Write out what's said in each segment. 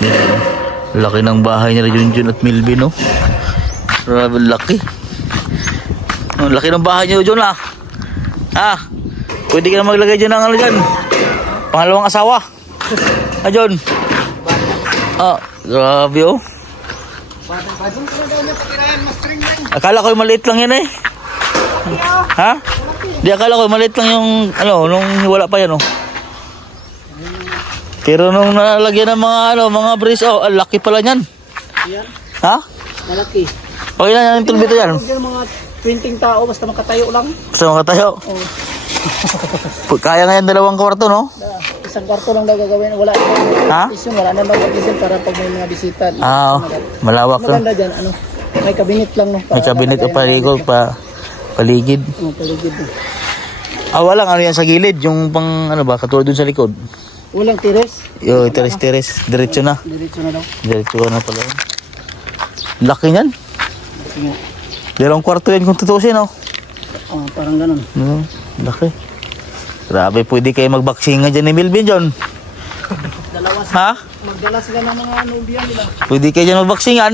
Yan. Laki ng bahay nila Junjun at Milvin, no? Grabe, laki. Oh, laki ng bahay niyo, Jun, ah. Ah, pwede ka na maglagay dyan ng ano dyan. Pangalawang asawa. Ah, Jun. Ah, grabe, oh. Akala ko yung maliit lang yan, eh. Ha? Di, akala ko yung maliit lang yung, ano, nung wala pa yan, oh. Pero nung nalagyan ng mga, ano, mga brace, oh, laki pala yan. Ha? Malaki. Okay na yan yung tulbito yan. Mga 20 tao basta makatayo lang. Basta makatayo. Oh. Kaya nga yan 2 kwarto, no? Isang kwarto lang daw gagawin. Wala Ha? wala na mag-diesel para pag may mga bisita. Ah, malawak na. Maganda dyan, ano? May kabinet lang, no? May kabinet o paligid, paligid. Oh, paligid. Ah, walang ano yan sa gilid, yung pang ano ba, katulad dun sa likod. Walang tires. Yo, teres-teres, diretso na. Diretso na daw. Diretso na pala. Laki niyan. Sige. 2 kwarto yan kung tutusin, no? Oh, parang ganun. No, laki. Grabe, pwede kayo magbaksingan dyan ni Milvin, John. Dalawa Ha? magdala sila ng mga nobya nila. Pwede kayo dyan magbaksingan.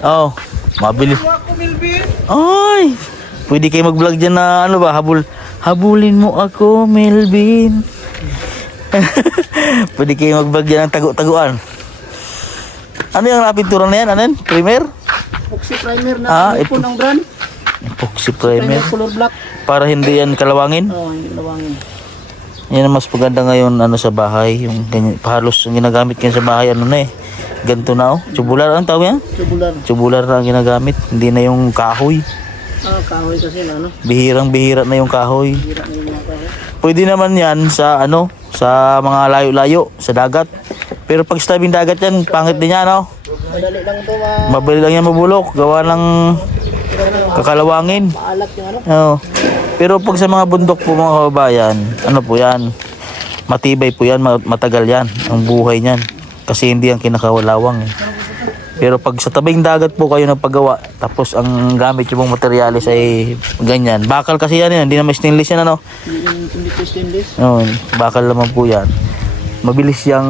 Oh, mabili. Ako, Milvin. Ay, pwede kayo mag-vlog dyan na ano ba, habulin mo ako, Melvin. Pwede kayo mag-vlog dyan ng tagu-taguan. Ano yung napintura na yan? Ano yan? Primer? Epoxy primer na ipon ng brand. Epoxy primer. Color black. Para hindi yan kalawangin. Oh, hindi lawangin. Yan ang mas maganda ngayon ano sa bahay. Yung ganyan, halos yung ginagamit ngayon sa bahay, ano na eh. Ganito na, oh. Tubular, ang tawag yan? Tubular. Tubular na ang ginagamit. Hindi na yung kahoy. Ah, kahoy kasi na, ano? Bihirang-bihira na yung kahoy. Hira na yung mga kahoy. Pwede naman yan sa ano, sa mga layo-layo, sa dagat. Pero pag sa tabing dagat yan, pangit din yan, no? Madali lang ito Mabali lang yan mabulok, gawa ng kakalawangin. maalat yung ano. Oo. Pero pag sa mga bundok po mga kababayan, ano po yan, matibay po yan, matagal yan, ang buhay niyan. Kasi hindi yan kinakawalawang. Eh. Pero pag sa tabing dagat po kayo nagpagawa, tapos ang gamit yung mga materialis ay ganyan. Bakal kasi yan, hindi naman stainless yan, ano? Hindi ko stainless. Oo, bakal naman po yan. Mabilis siyang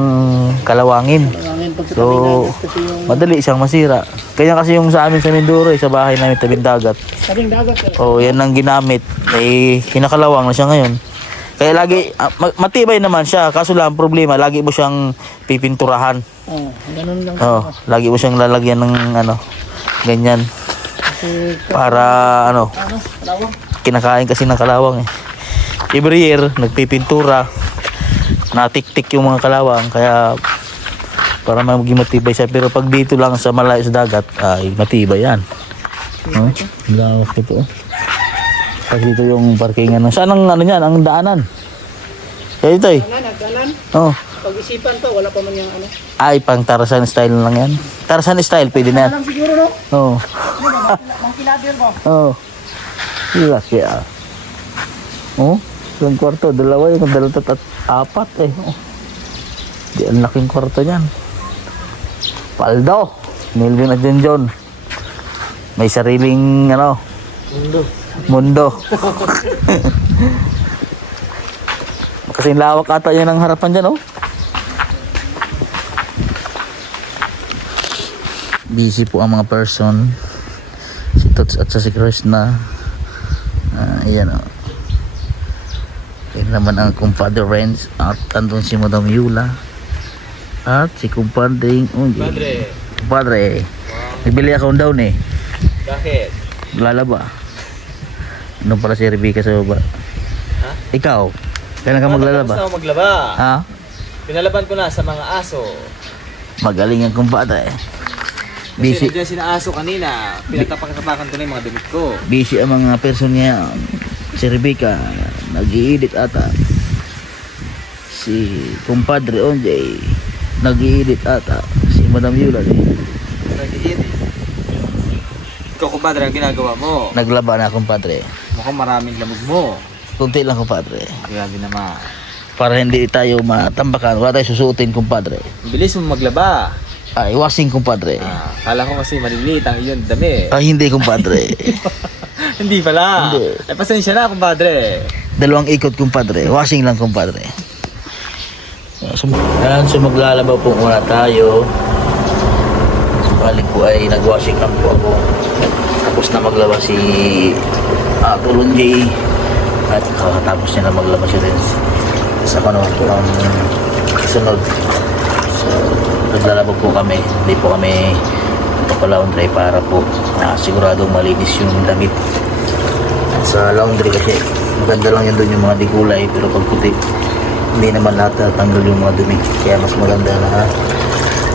kalawangin. Lawangin pag sa So, tabing dagat kasi yung madali siyang masira. Kaya kasi yung sa amin sa Mindoro, sa bahay namin tabing dagat. tabing dagat. Oh, yan ang ginamit. Eh, kinakalawang na siya ngayon. Kaya lagi, matibay naman siya. Kaso lang, problema, lagi mo siyang pipinturahan. Oh, ganun lang. Oh, lagi mo siyang lalagyan ng ano, ganyan. Kasi Para, ano, lawang. kinakain kasi ng kalawang eh. Every year, nagpipintura. Natik-tik yung mga kalawang. Kaya, para maging matibay siya. Pero pag dito lang sa malayo sa dagat, ay matibay yan. Oh, lawak ito. Pag dito yung parkingan. Saan ang ano yan? Ang daanan. Kaya ito eh. Nagdalan. Oh. Pag-isipan to, wala pa man yung ano. Ay, pang Tarzan style lang yan. Tarzan style, pwede na yan. Alam siguro, no? Oo. Mang kilader mo. Oo. Laki ah. Oh, yung kwarto. 2, yung 2 at 4 eh. Oh. Di ang laking kwarto niyan. Paldo. Melvin at John. May sariling ano. Mundo. Kasi lawak ata yan ang harapan dyan, oh. Busy po ang mga person. Si Tots at si Chris na. Ayan, oh. Ayan naman ang kumpadre Renz. At andun si Madam Yula. At si kumpadre Kumpadre. Nagbili akong down eh. Bakit? Lalaba. Ano pala si Rebecca sa baba? Ha? Ikaw? Kailan ka maglalaba? Gusto ko maglaba. Ha? Pinalaban ko na sa mga aso. Magaling ang kumpadre. Kasi Busy. nandiyan sina aso kanina. Pinagtapak-tapakan ko na yung mga damit ko. Busy ang mga person niya. Si Rebecca, nag-i-edit ata. Si kumpadre Onjay, nag-i-edit ata. Si Madam Yula, Nag-iit. Ikaw, kumpadre, ang ginagawa mo. naglaba na kumpadre. Mukhang maraming lamog mo. Kunti lang kumpadre. Grabe naman. Para hindi tayo matambakan, wala tayo susuotin kumpadre. Bilis mo maglaba. Ay, washing kumpadre. Kala ko kasi maliliit ang iyon dami. Ay, hindi kumpadre. Hindi pala. Hindi. Ay, pasensya na, kumpadre. 2 ikot kumpadre. Washing lang kumpadre. Yan, so maglalaba po muna tayo. Balik po ay nag-washing lang po ako. Tapos na maglaba si Tulong J. At kakatapos niya na maglaba si Renz. Sa naman po ang sunod. So, naglalaba po kami. Hindi po kami magpa-laundry para po siguradong malinis yung damit. At sa laundry kasi maganda lang yun doon yung mga dikulay, pero pag puti hindi naman lahat natanggal yung mga dumi. Kaya mas maganda na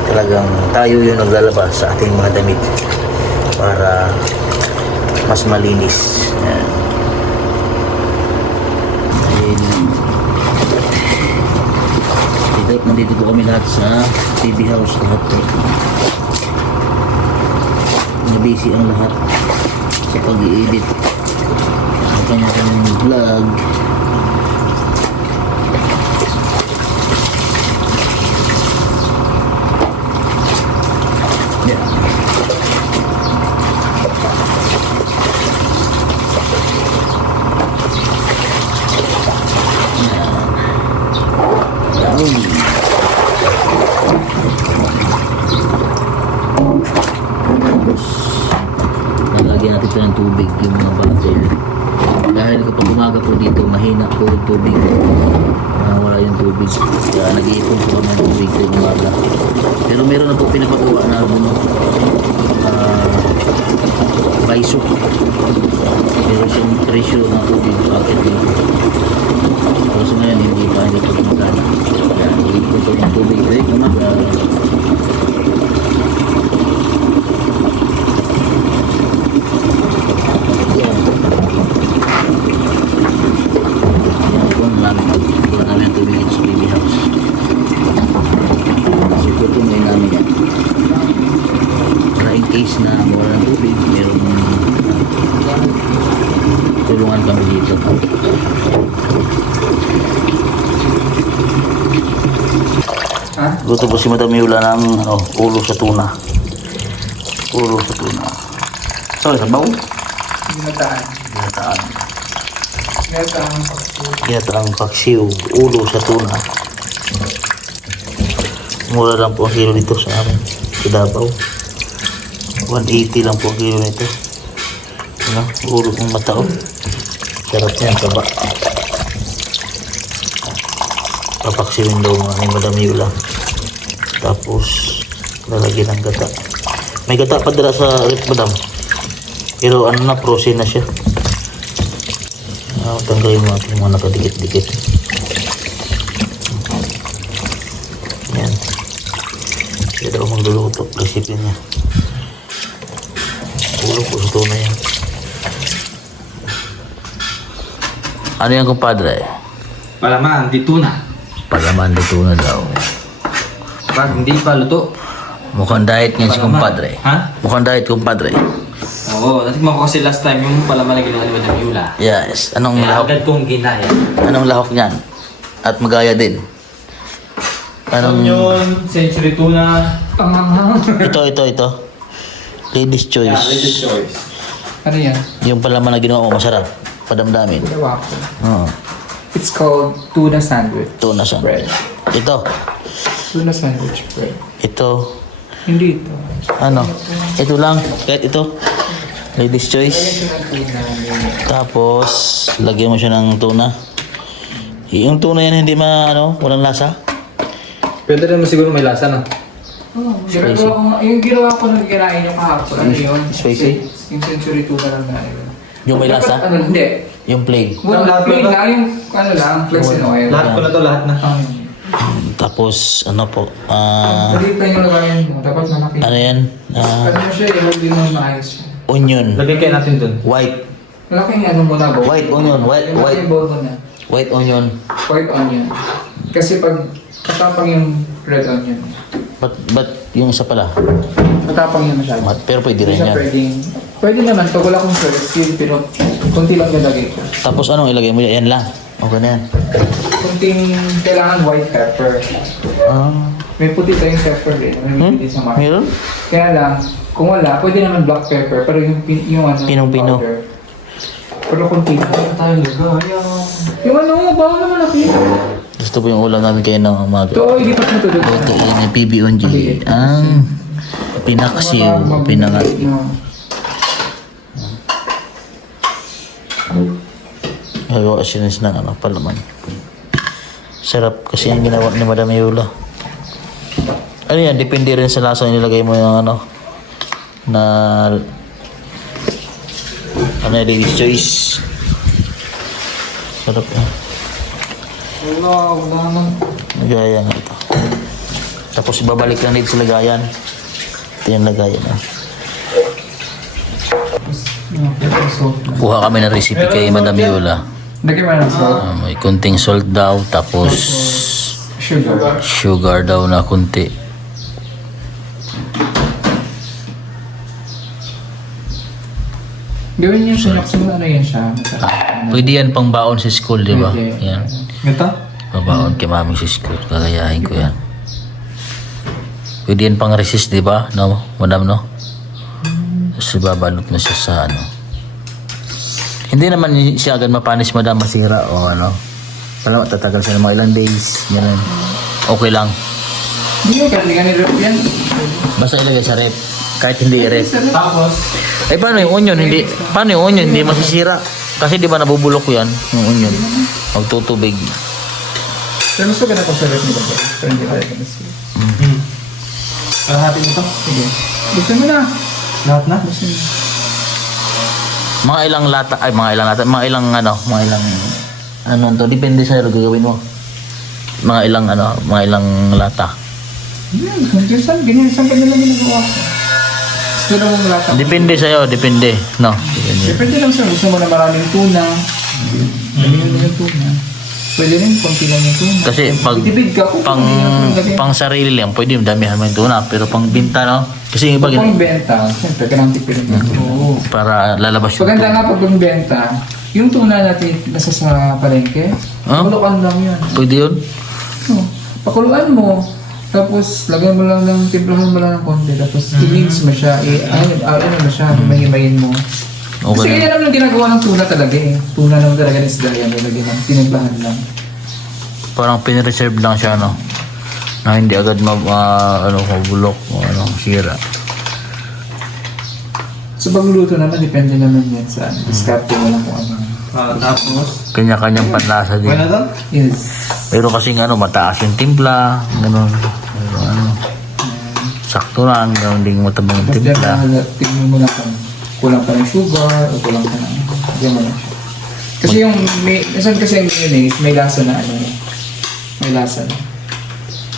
talagang tayo yung naglalaba sa ating mga damit para mas malinis. Yan. Nandito po kami lahat sa TV house, lahat po. Nabisi ang lahat sa pag-i-edit ang kanya-kanyang vlog. Lalagyan natin ito ng tubig yung mga bottle dahil kapag umaga po dito mahina po yung tubig, wala yung tubig, kaya nag-iipon po kami ng tubig po umaga. Pero meron na po pinapagawa na baiso, meron siyang presyo ng tubig bakit dito. Tapos ngayon hindi po gumagana, kaya nag-iipon po ng tubig umaga. Case na wala ng tubig, meron tulungan kami dito. Luto po si Madam Yula ng ulo sa tuna. Ulo sa tuna. Sorry, sabaw? Ginataan. Ginataan. Ginataan paksiw. Ginataang paksiw. Ulo sa tuna. Mura lang po ang kilo dito sa amin. Sa Davao. 180 lang po ang kilo nito. Ano? Ulo ng matao. Sarap niyan, kaba. Papaksiwin daw mga ni Madam Yula. Tapos, lalagyan ng gata. May gata pa dala sa rip, Madam. Pero ano na, frozen na siya. Tanggalin mo natin mga nakadikit-dikit. Yan. Siya daw magluluto. Recipe niya. Ulo po sa tuna yan. Ano yan, kumpadre? Palaman, di tuna. Palaman de tuna daw. Pag hindi pa luto. Mukhang diet niyan si kumpadre. Ha? Mukhang diet, kumpadre. Oo, natikman ko kasi last time yung palaman na ginawa ni Madam Yula. Yes. Anong Kaya lahok? agad kong ginaya. Anong lahok niyan? At magaya din. Anong... Yun, century tuna. Ito. Ladies choice. Yeah, latest choice. Ano yan? Yung palaman na ginawa mo, masarap. Padamdamin. Ginawa ko. Oo. It's called tuna sandwich. Tuna sandwich. Bread. Ito. Tuna sandwich bread. Ito. Hindi ito. Ano? Ito lang. Kahit ito. Ladies choice. Tapos, lagyan mo siya ng tuna. Yung tuna yan hindi walang lasa. Pwede naman siguro may lasa na. Yung ginawa ko nung ginain yung kahapon. Ano yun? Spicy? Yung century tuna lang na yun. Yung may lasa? Hindi. Yung plain. Wala, plain lang. Yung ano lang, flex and oil. Lahat ko na to, lahat na. Tapos, po? Dalitan yung lagayan mo. Dapat malaki. Ano yan? Ano mo siya, ilagay mo maayos siya. Onion. Lagay kayo natin dun. White. Malaki yung ano muna, bowl. White onion. Yung malaki yung bowl muna. White onion. White onion. Kasi pag katapang yung red onion. But yung isa pala. Katapang yun masyado. Pero pwede rin Hindi siya yan. pwedeng... Pwede naman, pag wala kong search, pero kunti lang nilagay ko. Tapos anong ilagay mo? Yan lang. Okay na yan. Kunting kailangan white pepper. May puti tayong pepper din. May puti sa market. Meron? Kaya lang, kung wala, pwede naman black pepper. Pero yung ano, Pinong-pino. powder. Pero kunti. Ano tayo lagay? Yung ano, bawal naman ako. Gusto po yung ulam namin kayo ng umaga. Ito, ilipat mo to doon. Ito yun yung PB-ONG. Ang pinakasiw, pinangat. Gawa sinis ng ano, palaman. Sarap kasi yung ginawa ni Madam Yola. Ano yan, depende rin sa lasa nilagay mo yung ano, na ano, lady's choice. Sarap yan. Wala naman. Lagayan nga ito. Tapos babalik lang dito sa lagayan. Ito yung lagayan. Kuha kami ng recipe kay Madam Yola. Lagyan mo ng salt. May kunting salt daw, tapos Sugar. sugar daw na kunti. Gawin niyo siya, ano yan siya. Pwede yan pang baon sa school, di ba? Pwede. Yan. Ito? Pabaon kay mami sa school. Gagayahin ko yan. Pwede yan pang resist, di ba? No, Madam, no? Tapos babalot mo siya sa ano. Hindi naman siya agad mapanis, Madam, masira o ano. Wala, tatagal siya ng mga ilang days. Ganun. Okay lang. Hindi ka nirep yan. Basta ilagay sa rep. Kahit hindi i-rep. Tapos, Eh, paano yung onion? Hindi, paano yung onion? Hindi masisira. Kasi di ba nabubulok yan, yung onion. Magtutubig. pero gusto ka na ko sa rep nito. Pero hindi ka rin siya. Hati mo ito? Sige. Gusto mo na. Lahat na? Gusto mo. Mga ilang lata, ay mga ilang ano to, depende sa gagawin mo. Mga ilang lata. Ganyan, saan ka nila ginagawa ko? Gusto na mong lata. Depende sa'yo, depende. No? Depende. Depende lang sa'yo. Gusto mo na maraming tuna. Dali mo yung tuna. Pwede rin, konti lang yung tuna. Kasi pag Itibid ka kung pang, hindi na lagay. pang sarili lang, pwede damihan mo yung tuna. Pero pang binta, no? Kasi yung iba, Pag benta, siyempre, kailangan tipirin mo. Oo. para lalabas yung Paganda nga pag benta, yung tuna natin nasa sa palengke, Huh? pakuluan lang yan. Pwede yun? No, pakuluan mo, tapos lagyan mo lang ng, timplahan mo lang ng konti, tapos i-mince mo siya, ano mo siya, mahimayin mo. Kasi Okay. ganyan naman yung ginagawa ng tuna talaga eh. Tuna naman talaga ng isda yan, nilagyan ng tinimplahan lang. Parang pinreserve lang siya, no? Na hindi agad mabulok o sira. Sa pagluluto naman, depende naman yan sa diskarte mo lang kung ano. Tapos, Kanya-kanyang panlasa din. doon? Yes. Pero kasi mataas yung timpla, ganun. Pero sakto lang, ganun din matabang yung Tapos dyan timpla. tignan mo lang kung kulang pa ng sugar o kulang pa ng diyan mo lang siya. Kasi yung minsan kasi yung mayonnaise, may lasa na ano eh. May lasa na.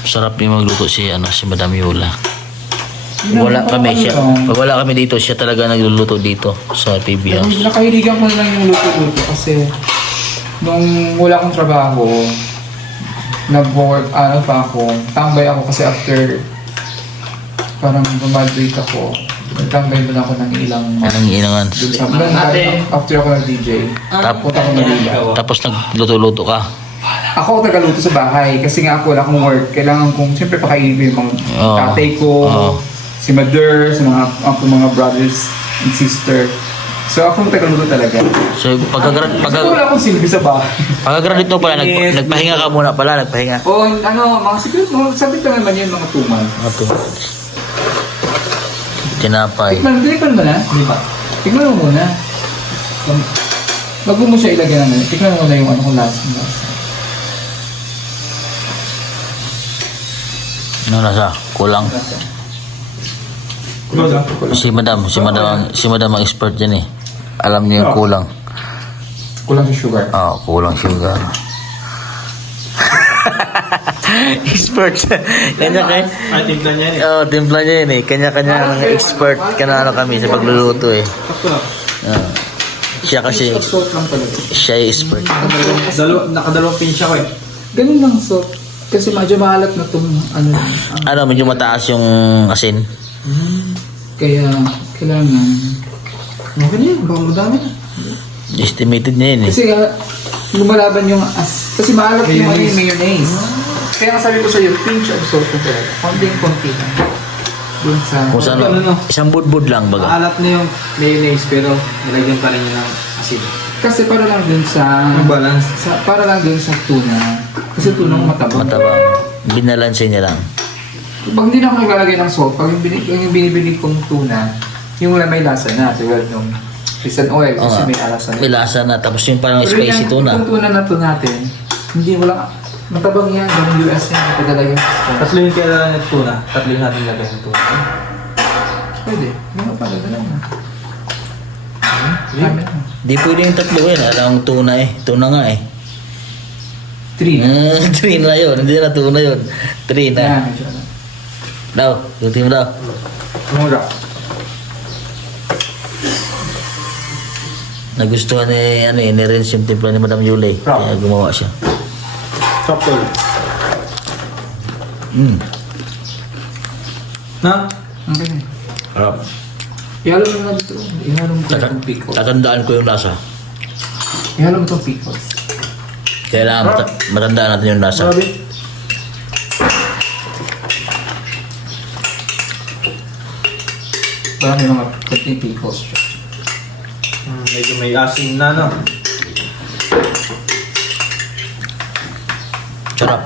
Sarap yung magluto si Madam Yola. Yun ang Wala kami ano siya. lang. Pag wala kami dito, siya talaga nagluluto dito sa PB House. Nakahiligan ko na lang yung luto-luto kasi nung wala akong trabaho, nag-work, pa ako, tambay ako kasi after parang gumaduate ako, nagtambay muna ako ng ilang Anong inangan? dun sa after ako nag-DJ. Punta ko Manila. Tapos nagluto-luto ka. Ako tagaluto sa bahay kasi nga ako wala akong work. Kailangan kong siyempre pakainin ko yung mga Oo. tatay ko, Oo. si mother, sa mga brothers and sister. So ako tagaluto talaga. So, Kasi wala akong silbi sa bahay. pagka-graduate mo pala, nagpahinga ka muna pala, nagpahinga. O mga siguro, sabi ko naman yun, mga 2 months. Okay. Tinapay. Tikman mo na, di ba? Tikman mo muna. Bago mo siya ilagay naman, tikman mo muna yung ano kung lasa. Ano nasa? Kulang. Si Madam ang expert dyan eh. Alam niyo yung kulang. Kulang sa sugar. Kulang sugar. Expert. Kanya-kanya. timpla niya rin. Timpla niya yun eh. Kanya-kanya mga expert. Kami sa pagluluto eh. Siya kasi, Salt lang talaga. siya yung expert. Nakadalawang pinsya ko eh. Ganun lang salt. Kasi medyo mahalat na itong ano. Medyo mataas yung asin. Kaya kailangan. Okay na yun, baka madami na. Estimated niya yun eh. Kasi lumalaban yung kasi maalat yung mayonnaise. Kaya nga sabi ko sa'yo, pinch of salt na talaga. Konting-konti lang. Dun sa... Kung saan, Ano? isang budbud lang baga. Maalat na yung mayonnaise pero nilagyan pa rin yun ng asin. Kasi para lang dun sa... Yung balance. para lang dun sa tuna. Kasi tuna matabang. Matabang. Binalansin niya lang. Pag hindi na ako naglalagay ng salt, pag yung binibili kong tuna, yung wala may lasa na, tulad nung fish oil, Oo kasi nga. may alasa na. May lasa na. Tapos yung parang Pero spicy yung- tuna. Yung tuna na to natin, hindi wala, matabang yan, ganun US yan, padala yung fish. Tatlo yung kailangan ng tuna. Tatlo yung natin lagay ng tuna. Pwede, ganun pa, dadala na. Sige. Di pwede yung tatlo yun. Alam tuna eh. Tuna nga eh. 3 na. 3 na yun. Hindi na tuna yun. 3 na. Yan, medyo ano. Daw. Lutin mo daw. Mura. Nagustuhan ni, ano eh, ni Renz yung timpla ni Madam Yulay. Kaya gumawa siya. Chopper. Na? Okay na. Harap. Ihalo mo na dito. Ihalo mo itong pickles. Tatandaan ko yung lasa. Ihalo mo itong pickles. Kailangan matandaan natin yung lasa. Grabe. Para may mga kunting pickles siya. Medyo may asin na, no? Sarap.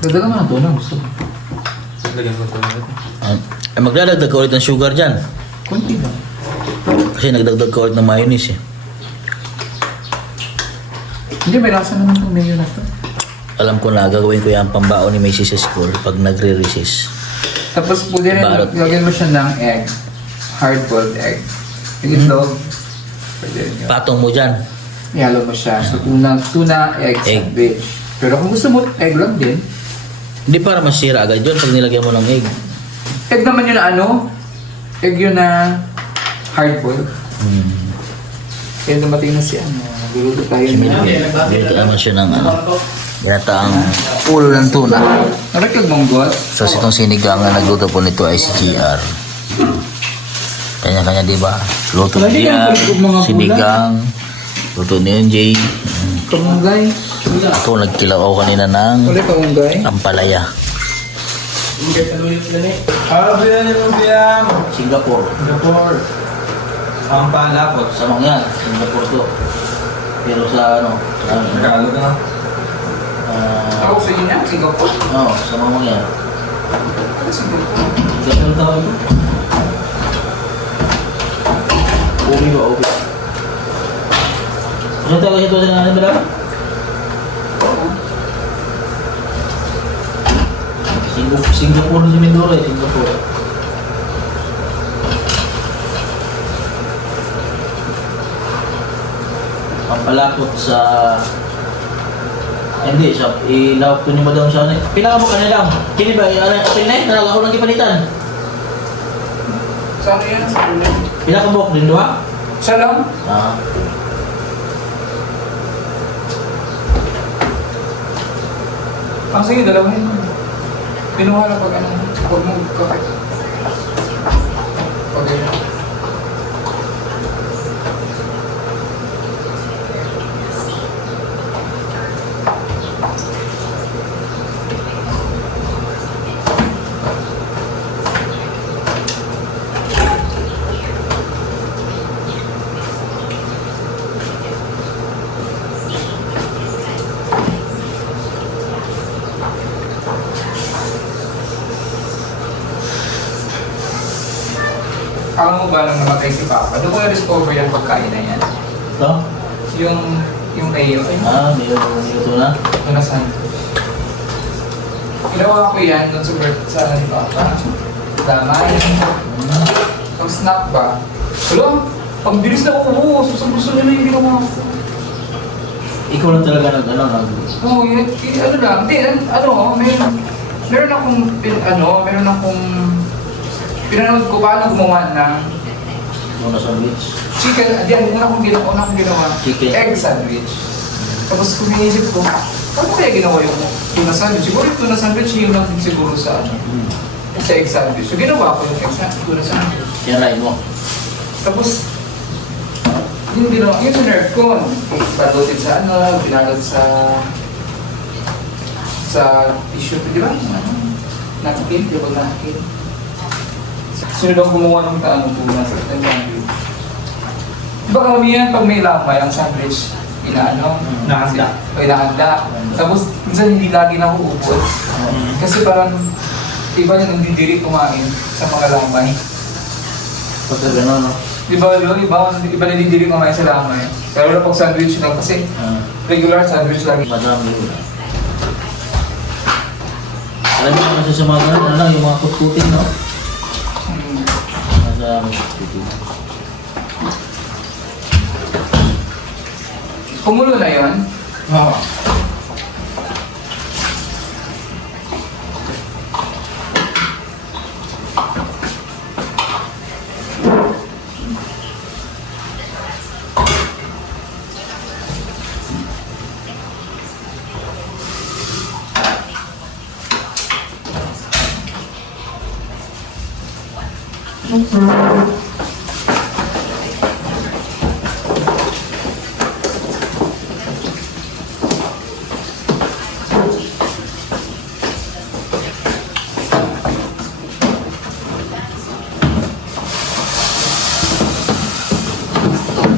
Dadala mo na tuna, gusto mo. Lagyan ko ito. Magdadagdag ka ulit ng sugar dyan. Kunti lang. Kasi nagdagdag ka ulit ng mayonnaise eh. Hindi, may lasa naman itong mayo na to. Alam ko na, gagawin ko yan pambao ni Macy's School pag nagre-recess. Tapos pwede rin, Balot. lagyan mo siya ng egg. Hard-boiled egg. Yung itlog, pwede rin yun. Patong mo dyan. Ihalo mo siya. So, tuna, egg, Egg. sandwich. Pero kung gusto mo, egg lang din. Hindi para masira agad yun pag nilagyan mo ng egg. Egg naman yun na ano? Egg yun na hard-boiled. Kaya dumating na si ano. Nagluluto tayo Dito naman siya ng ano, ginataang ulo ng tuna. Nakakag monggol? So itong sinigang na nagluto po nito ay si GR. Kanya-kanya di ba? Luto ni GR, sinigang, luto ni NJ. Kamunggay. Ako nagkilaw ako kanina ng Ulit kamunggay. ampalaya. Biyan niyo mo biyan. Singapore. Singapore. Ang palapot. Sa mga Singapore to. Pero sa ano, Regalo ka na. Ako sa inyo, Singapore. sa mga yan. Ano Singapore? Singapore tawag ito. Ubi ba, ubi? Ano tawag ito sa natin ba? Singapore si Mindoro eh, Singapore. Pampalapot sa... Hindi, sa ilawak to ni Madam sa ano. Pinakabok ka na lang. Kini ba, apil na eh, talaga ako lang ipalitan. Saan yan? Sa ulit. Pinakabok din doha? Siya lang? Ah. Sige, dalawahin mo. Pinuha na pag ano, huwag mong kakit. Pag ano. Alam mo ba nang namatay si Papa? Doon ko na-discover yung pagkain na yan. Ito? Yung mayo. Ay, May ito na. ito na sandwich. Ginawa ko yan doon sa sa ni Papa. Damay. Ang snack ba? Wala, ang bilis na ko ubuos. Gusto nila yung ginawa ko. Ikaw lang talaga nag-ano. Oo, ano lang. Hindi, meron akong pinanood ko paano gumawa ng Muna sandwich. chicken, una kong ginawa, Chicken. egg sandwich. Tapos kung iniisip ko, paano kaya ginawa yung tuna sandwich? Siguro yung tuna sandwich yun lang din siguro sa sa egg sandwich. So ginawa ko yung tuna sandwich. Yan mo. Tapos, yung nerve ko, balutin sa binalot sa tissue, di ba? Napkin, di ba napkin? Sunod ako gumawa ng tuna sa sandwich. Diba karamihan pag may lamay, ang sandwich, Nakahanda. Inahanda. Tapos, minsan hindi lagi na uubos. Kasi parang, iba yung nandidiri kumain sa mga lamay. Pagka gano'n, no? Iba nandidiri kumain sa lamay. Pero wala pag sandwich lang kasi regular sandwich lagi. Madami yun. Alam mo naman sa mga ganun, ano lang, yung mga kutkutin, no? Nasa kutkutin. Kumulo na yun? Oo.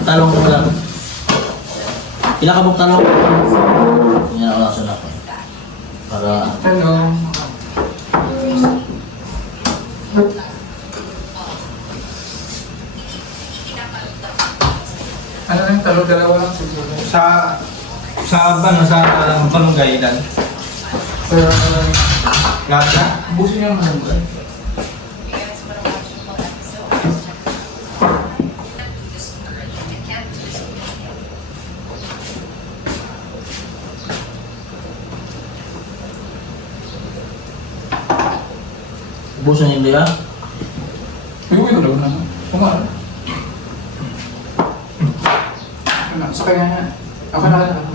Talong mo lang. Ilang kabog talong? Yan ako nasa na. Para Ano? Ano lang, dalawa lang siguro. Sa barangay lang. Lahat na? Busin niyo naman ba? buso hindi ah. Uy, dalawa naman. Kumara. Sa kanya nga. Ako na ako.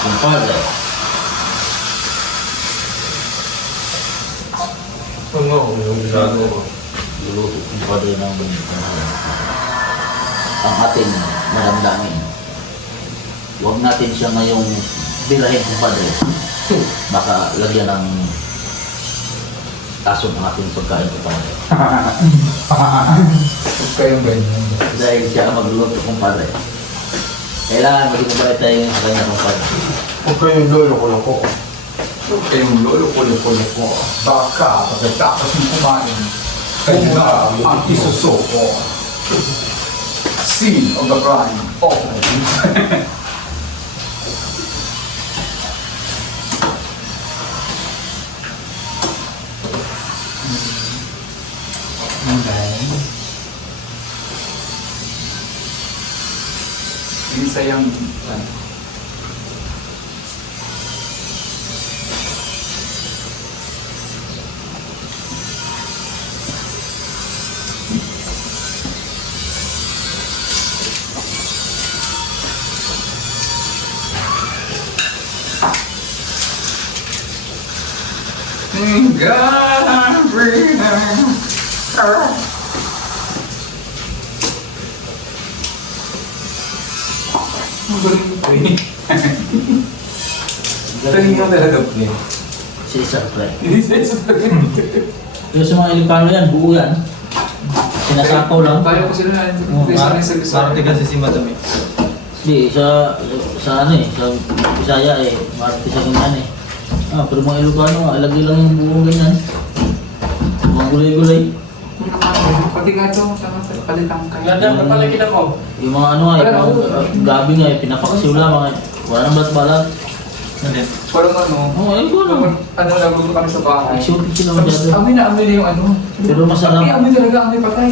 Kumpadre. Luluto kumpadre ng ang ating maramdamin. Huwag natin siya ngayong bilahin kumpadre. Baka lagyan ng aso ng ating pagkain kumpadre. Huwag kayong ganyan. Dahil siya ang magluluto kumpadre. Kailangan maging mabait tayo sa kanya kumpadre. Huwag kayong lolo-loko. Huwag kayong lolo-loko. Baka pagkatapos ng kumain, kayo na ang isusoko. Scene of the crime. Oh. Sayang. God, breathing. Ang galing mo po eh. Galing mo talaga po eh. Si Sir Fred. Hindi sa isa pa rin. Yung sa mga Ilocano yan, buo yan. Sinasapaw lang. Tayo ko sila na. Marte kasi si Madam eh. Hindi, sa ano eh, sa Bisaya eh, marami sa ganyan eh. Ah, pero mga Ilocano, alagay lang yung buo ganyan. Mga gulay-gulay. Pati nga ito, sama sa palitang kayo. Ganda, pala kita mo. Yung mga ano ay, gabi nga eh, pinapakasiw lamang eh. Wala nang balat-balat. Nandun. Parang ano, Oo, Ilocano. ano nagluto kami sa bahay. Exotic sila Tapos masyado. amoy na amoy na yung ano. Pero masarap. Amoy talaga, amoy patay.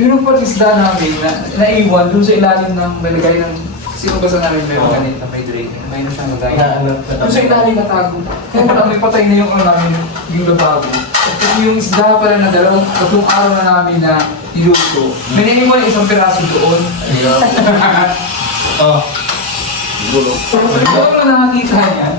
Yung patisda namin na naiwan doon sa ilalim ng nalagay ng sino ba sa namin meron ganit na may drink, may na siyang lagay. Doon sa ilalim natago. Kaya pala may patay na yung ano namin, yung lababo. Kasi yung isda pala na tatlong araw na namin na niluto. May naiwan isang piraso doon. Oh. Gulo. Hindi ko lang nakakita yan.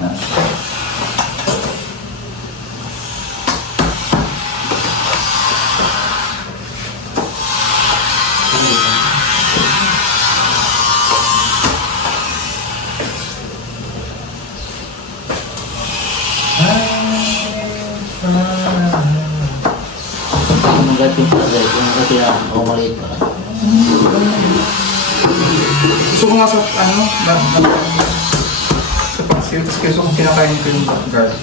Ang gating talaga. Kung gating na ako maliit pa. Gusto ko nga sa sa paksiw, tapos gusto kong kinakain ko yung garlic.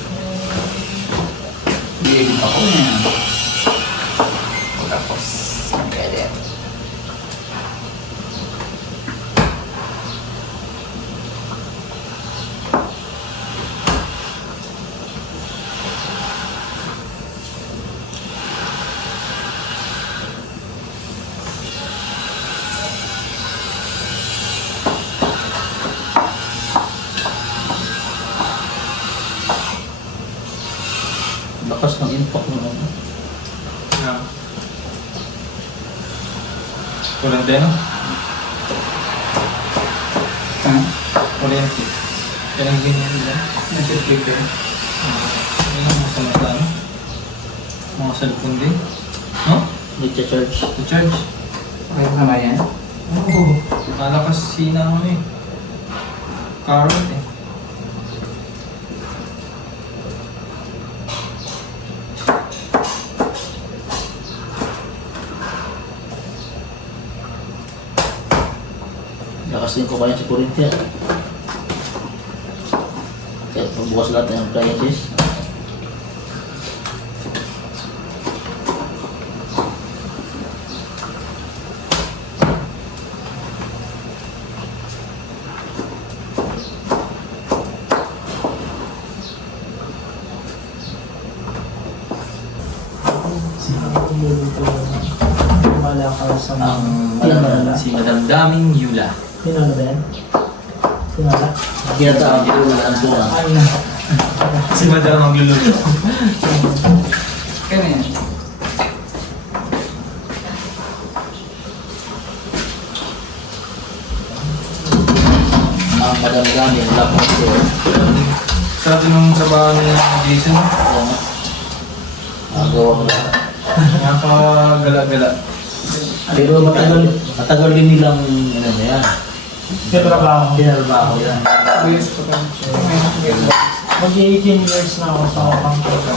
I-edit ako niya. Tapos, ang edit. Lakas ng impact mo. Walang din, no? Ano? Wala yan, tip. Yan ang ganyan nila. Nag-click eh. Yan ang mga sa mata, no? Mga cellphone din. No? Nagcha-charge. To charge. Okay na ba yan? Oo. Nalakas sina ako eh. Carrot eh. Lakas din ko kaya sa kuryente. Kaya pagbukas lahat ng appliances. Si Madam Daming Yula. Pinala ba yan? Pinala? Kinatawag ko ang tunga. Ay na. Si Madam ang luluto. Kaya na yan. Ang madami-dami ang lapang ko. Sa atin nung trabaho ni Jason, Ang gawa ko lahat. nakagala-gala. Pero matagal din nilang ano na yan. Yung trabaho. Pinarbaho yan. Bilis ko pa. Mag-18 years na ako sa computer.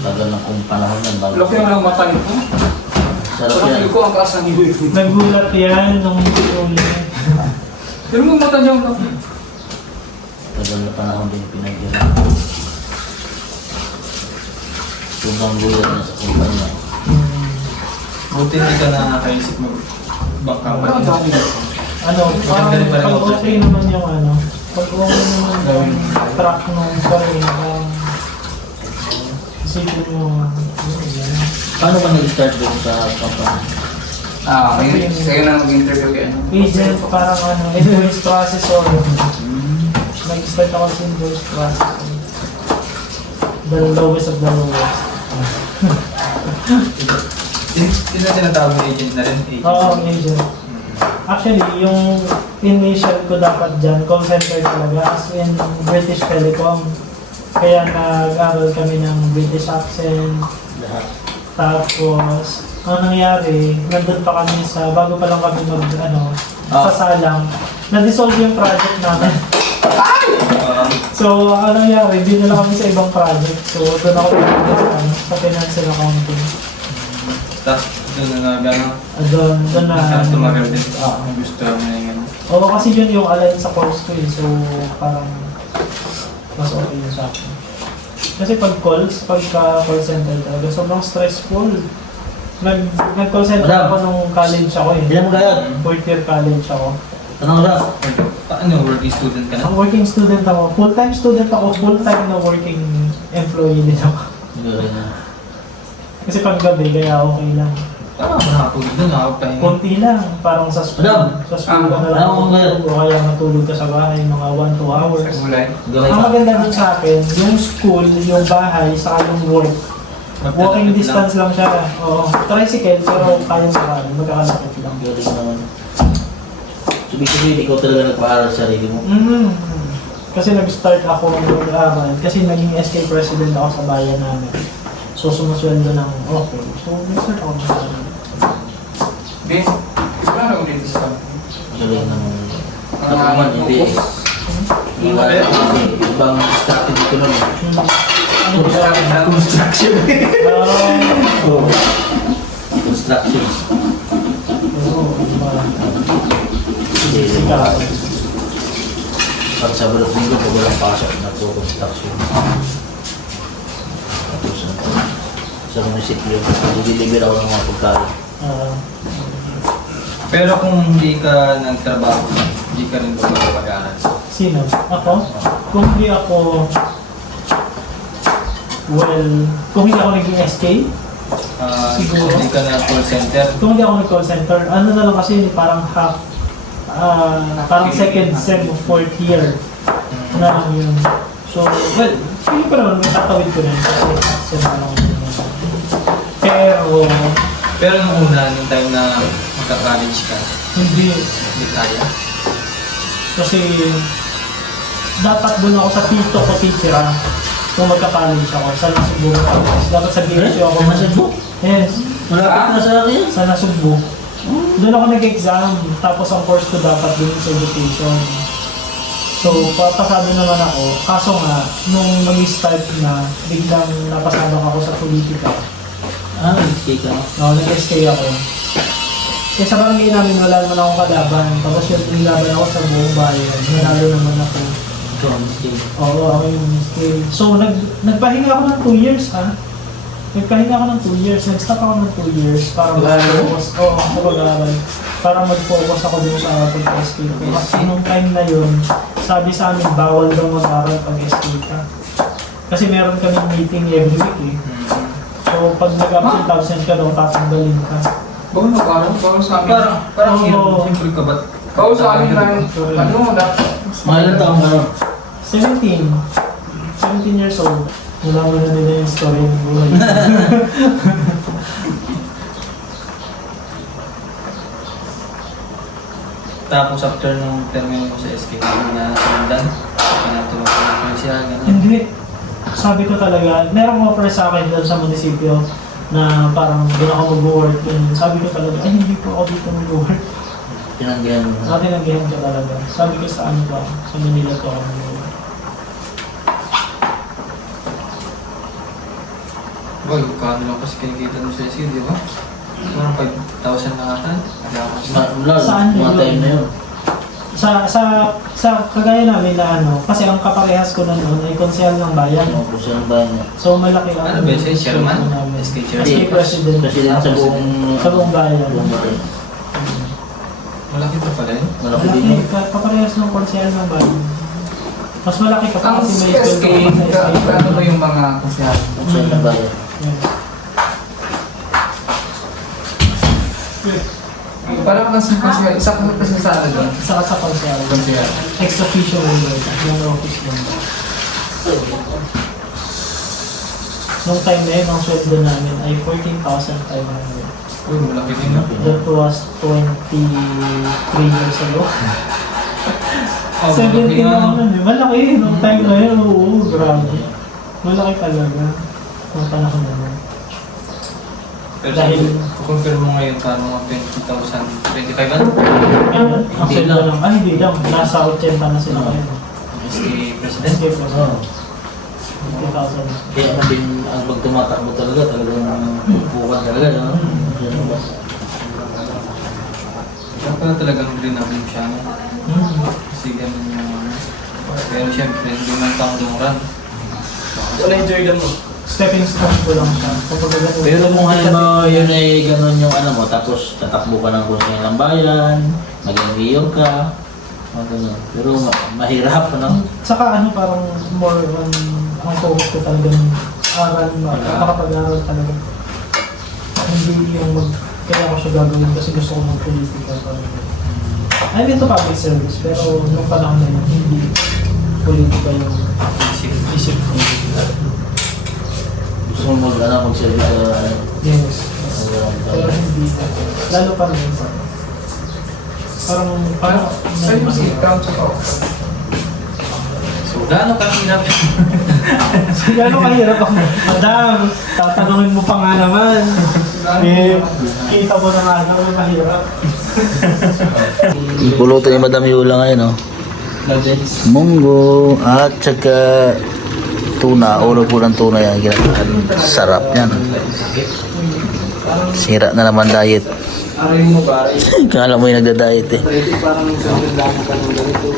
Tagal na kung panahon yan. Bago. Laki lang mata niyo po. Sarap Sarap yan. ko ang kaas ng iwi. Nagulat yan nung huli. Pero mo mata niyo ang laki. Tagal na panahon din pinagyan. Sobrang gulat na sa kumpanya. Buti hindi ka na nakaisip mag-bangka pa Ang rin. dami na. Ano, parang Maganda rin pala pag yung okay naman yung ano, pag okay naman yung track nung karin, isipin mo, yan. Paano ka nag-start doon sa company? Kayo na mag-interview kayo. Agent, parang ano, invoice processor. Nag-start ako sa invoice processor. The lowest of the lowest. Sino tinatawag na agent na rin? Agent. Oo, agent. Actually, yung initial ko dapat dyan, call center talaga, as in British Telecom. Kaya nag-aral kami ng British accent. Lahat. Tapos, ang nangyari, nandun pa kami sa, bago pa lang kami sasalang, na-dissolve yung project namin. So, ang nangyari, hindi na lang kami sa ibang project. So, doon ako pinag sa finance and accounting. Tapos doon na gano'n. Doon na. Masarap tumagal din. Oo. Gusto mo na yun. Oo, kasi yun yung align sa course ko eh. So, parang mas okay yun sa akin. Kasi pagka call center talaga, sobrang stressful. Nag-call center Madam. ako nung college ako eh. Ilan mo kaya? Fourth year college ako. Tanong ka? Paano working student ka na? Ang working student ako, full-time student ako, full-time na working employee din ako. Hindi ka na. Kasi pag gabi, kaya okay lang. Parang ako nakatulog doon, nakakapahinga. Konti lang, parang sa school. Madam! Sa school ka na lang Ano ang matulog, o kaya matulog ka sa bahay, mga 1-2 hours. Sa gulay. Gawin Ang ka. maganda dun sa akin, yung school, yung bahay, saka yung work, Walking distance lang siya. Oo. Tricycle, pero kaya sa kanin. Magkakalapit lang. Galing naman. So, ibig sabihin, ikaw talaga nagpaaral sa sarili mo. Kasi nag-start ako mag-aaral. Kasi naging SK president ako sa bayan namin. So, sumusweldo ng okay. So, nag-start ako mag-aaral. Di, iba na ulit sa Galing naman. Ako naman, hindi. Ibang strategy ko naman. construction. Oo. Construction. Hindi. Pag sa balot nito, pag walang pasok, nagpo-construction. Tapos sa munisipyo, nag-deliver ako ng mga pagkain. Pero kung hindi ka nagtrabaho, hindi ka rin mag-aaral. Sino? Ako? Kung hindi ako, well, kung hindi ako naging SK, siguro. Hindi ka na call center. Kung hindi ako nag-call center, ano na lang kasi parang half, parang second sem of fourth year na lang yun. So, well, hindi pa naman, may tatawid ko rin kasi sem na lang yun. Pero nung una, nung time na magka-college ka, Hindi. hindi kaya. Kasi, dapat doon ako sa tito ko titira kung magka-college ako sa Nasugbu. Dapat sa BSU ako. Sa Nasugbu? Yes. Malapit na sa akin. Sa Nasugbu. Doon ako nag-exam, tapos ang course ko dapat doon sa education. So, papasado naman ako. Kaso nga, nung mag-start na, biglang napasabak ako sa politika. Okay ka. Nag-SK ako. Kaya sa barangay namin, wala naman akong kalaban. Tapos yung nilaban ako sa buong bayan. Nanalo naman ako. Ikaw, mistake. Oo, ako yung SK. So, nagpahinga ako ng 2 years, ha? Nagpahinga ako ng 2 years. Nag-stop ako ng 2 years para mag-focus. Oo, ako mag-aaral. Para mag-focus ako dun sa pag-SK ko. Kasi nung time na yun, sabi sa amin, bawal daw mag-aaral pag-SK ka. Kasi meron kaming meeting every week, eh. So, pag nag-absent ka daw, tatanggalin ka. Bawal mag-aral, bawal sa amin. Parang Oo. simple ka ba? Bawal sa amin lang, ano, dapat. Mga ilang taong ka na? 17. 17 years old. Wala mo na nila yung story ng buhay. Tapos after nung terminal mo sa SK, hindi na sundan, hindi na tumakbo ng polisiya, gano'n. Hindi. Sabi ko talaga, merong offer sa akin doon sa munisipyo na parang doon ako mag-work. Sabi ko talaga, ay hindi po ako dito mag-work. Tinanggihan mo na. Natinanggihan ko talaga. Sabi ko sa ano ba, sa Manila ko ako mag-work. Boy, kano lang kasi kinikita mo sa SK, di ba? Parang 5,000 na ata. Vlog, Saan yun? mga time na yun. Sa kagaya namin na ano, kasi ang kaparehas ko na noon ay konsehal ng bayan. Ano po siya ng bayan niya. So malaki ang Ano ba yun, siya, chairman? namin. SK SK chairman? president. President sa buong... Sa buong bayan. buong bayan. Malaki pa pala yun. Malaki din Malaki, yun. kaparehas ng konsehal ng bayan. Mas malaki pa Ang kasi may SK, ano ba yung mga kasyahan? Konsehal ng bayan. Parang kasi kasyahan, isa ka kasi sa ano doon. Saka sa konsehal. Kasyahan. Ex officio member. Yung office member. Nung time na yun, ang sweldo namin ay 14,500. Uy, malaki din na. That was 23 years ago. Oh, 17 malaki na nga. naman eh. Malaki nung time na yun. Oo, grabe. Malaki talaga. Nung panahon na yun. Pero Dahil- compare mo ngayon, paano mga 20,025 ano? Ayun, ang Hindi sweldo lang. lang. Ay, hindi lang. Nasa 80 na sila ngayon. SK president? SK po. Oo. 50,000. Kaya ako din, ang pag tumatakbo talaga, talagang bukan talaga. No? Siya na ba? Kaya pala talagang grinablim siya, no? Kasi ganun yung ano. Pero siyempre, hindi man pang long run. Wala yung Jordan mo. Stepping stone ko lang siya. Kapag ganun. Pero kung halimbawa yun ay ganun yung ano mo, tapos tatakbo ka ng konsehal ng bayan, maging mayor ka, mga ganun. Pero mahirap, ano? Saka ano, parang more on ang focus ko talaga ng aral, makakapag-aral talaga. Hindi yung kaya ko siya gagawin kasi gusto ko mag-politika. I'm into public service, pero nung panahon na yun, hindi politika yung isip ko. Gusto gusto mo mag-service sa Yes. Pero hindi na. Lalo pa rin pa. Parang Ay, yung sit-down sa ako. So, gaano kahirap? Gano'ng kahirap ako? Madam, tatanungin mo pa nga naman. Eh, kita mo na nga naman mahirap. pulutan ni Madam Yula ngayon, no? Munggo at saka tuna, ulo po ng tuna yan ginagawa. Sarap yan. Sira na naman diet. Aray mo ba? Kala mo yung nagda-diet eh. Parang sobrang dami ka ng ganito.